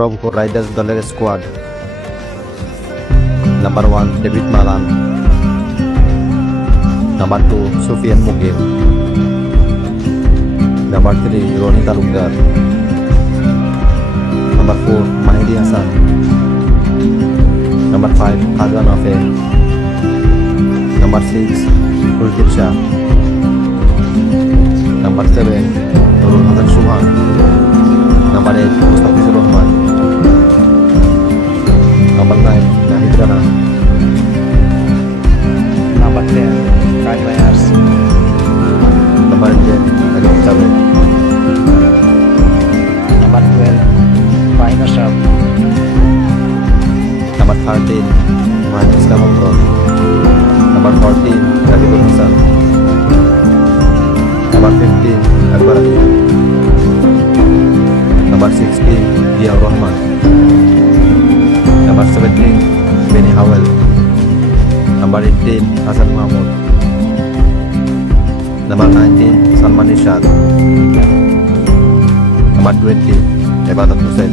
প্রভু রাইডার্স দলের squad. Number 1 David Malan, number 2 Sufiyan Mukim, number 3 Rony Talukdar, number 4 Mahedi Hasan, number 5 Khawaja Nafay, number 6 Kuldeep Shah, number 7 Nurul Hasan Subhan, number 8 Mustafizur Rahman, number 9 Nahid Rana, Number 10, Kyle Myers. Number 11 Arif Javed, Number 12, Fahim Ashraf. Number 13 Mahid Islam Antor, number 14 Rakibul Hasan, number 15 Akbar Ali, number 16 Ziaur Rahman, নাম্বার 17 বেনি হাওয়েল, নাম্বার 18 হাসান মাহমুদ, নাম্বার 19 সালমান ইরশাদ, নাম্বার 20 এবাদত হোসেন।